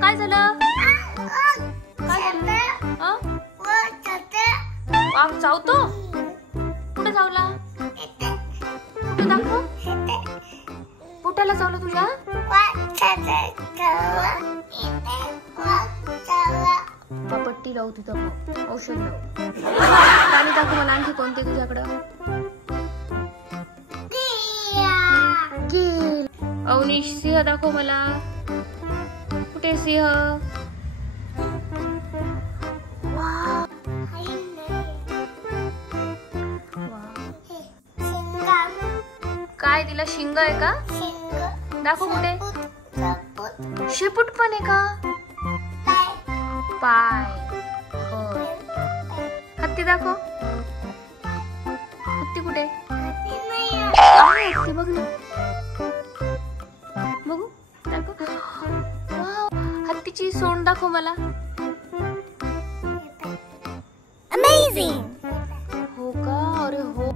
काय झालं? वाघ चावतो? कुठे चावला? कुठे दाखव? पोटाला चावला तुझ्या? पट्टी लावू तिथं, औषध लावू. पाणी दाखव मला. आणखी कोणते तुझ्याकडं? अवनीश सिंह दाखव मला. कुठे सिंह? काय तिला शिंग आहे का? दाखव कुठे. शेपूट पण आहे का? पाय. होय. हत्ती दाखव. हत्ती कुठे? हत्ती बघ ना. बघू दाखव. हत्तीची सोंड दाखव मला. अमेझिंग. हो का? अरे हो.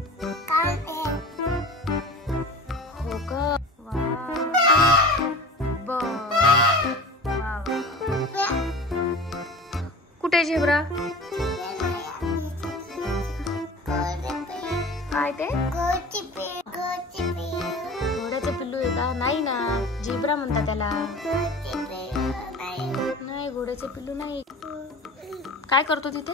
हो का? कुठे झेब्रा? काय ते? घोड्याचं पिल्लू आहे का? नाही ना, झेब्रा म्हणतात त्याला. नाही, घोड्याचं पिल्लू नाही. काय करतो तिथे?